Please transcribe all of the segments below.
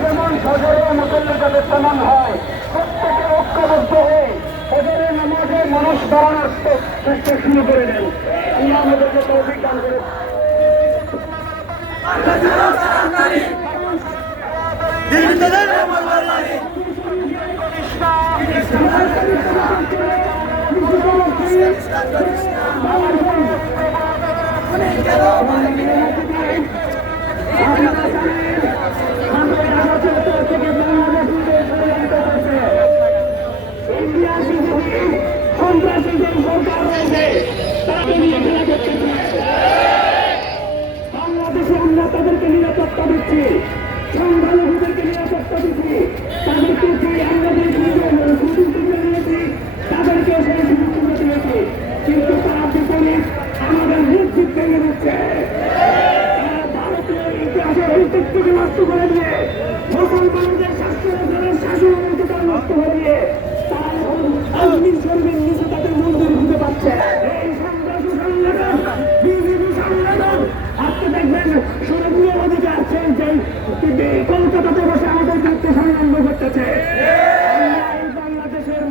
যেমন ফজরে মুসল্লি যাতে হয় প্রত্যেকে ঐক্যবদ্ধ হয়ে ফজরে নামাজে মানুষ দাঁড়ানোর চেষ্টা শুরু করে দেন রয়েছে তাকে নিয়ে খেলা করতেছে বাংলাদেশে আমরা তাদেরকে নিরাপত্তা দিচ্ছি সংখ্যালঘুদেরকে নিরাপত্তা দিচ্ছি তাদেরকে সেই আমরা যে সুযোগ দিয়েছি তাদেরকে সেই সুযোগ দিয়েছি কিন্তু তারা বিপরীত আমাদের মসজিদ ভেঙে দিচ্ছে। ইতিহাসের ঐতিহ্যকে নষ্ট করে দিয়ে মুসলমানদের বছরের শাসন অধিকার নষ্ট করে দিয়ে তারা এখন নিচে তাদের মন্দির খুঁজে পাচ্ছে। এই দেখবেন যে কলকাতাতে বসে আমাদের করতেছে। বাংলাদেশের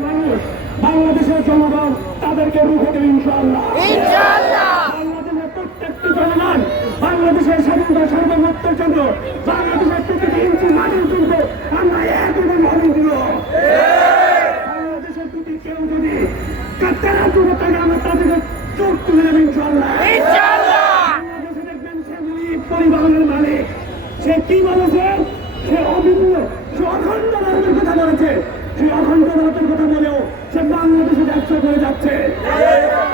বাংলাদেশের জনগণ তাদেরকে রুখে দেবে ইনশাআল্লাহ। স্বাধীনতা সার্বভৌমত্বের জন্য বাংলাদেশের প্রতিটি ইঞ্চি মাটির জন্য আমরা এক এবং অভিযোগ বাংলাদেশের প্রতি কেউ যদি কাতারা চুরে থাকে আমরা তাদেরকে চোখ তুলে দেবে ইনশাআল্লাহ। বাংলাদেশে দেখবেন সেগুলি পরিবহনের মালিক। সে কি বলেছে? সে অভিন্ন সে অখণ্ড ভারতের কথা বলেছে। সে অখণ্ড ভারতের কথা বলেও সে বাংলাদেশে ব্যবসা করে যাচ্ছে।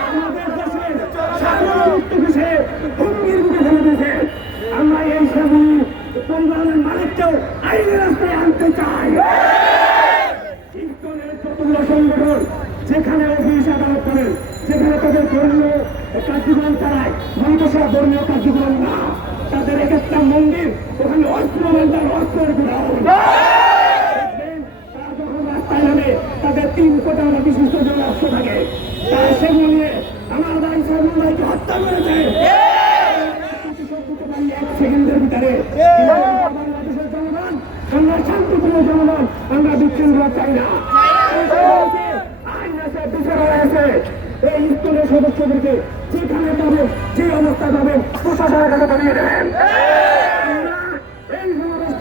আমাদের দেশের সার্বভৌমত্বকে সে আমরা এই সেগুলি পরিবহনের মালিককেও আইনের রাস্তায় আনতে চাই। যতগুলো সংগঠন যেখানে অফিস আদালত করেন, যেখানে তাদের ধর্মীয় কার্যক্রম চালায় মন্তসা ধর্মীয় কার্যক্রম না, তাদের এক একটা মন্দির ওখানে অস্ত্র মান্ডার অস্ত্রের নামে, তাদের তিন কোটা বিশিষ্ট যে অস্ত্র থাকে। তারা সেগুলো নিয়ে আমার ভাই সরমন হত্যা করেছে। বাংলাদেশের জনগণ আমরা শান্তিপূর্ণ জনগণ আমরা বিচ্ছিন্ন চাই না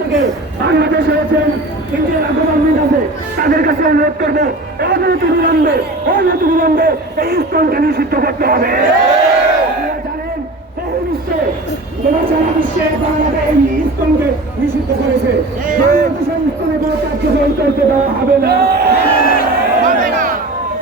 থেকে বাংলাদেশে আছেন আছে তাদের কাছে অনুরোধ করব অনতি বিলম্বে অনতি বিলম্বে এই স্কুলকে নিষিদ্ধ করতে হবে। বাংলাদেশের স্কুলে কোনো কার্যক্রম দেওয়া হবে না।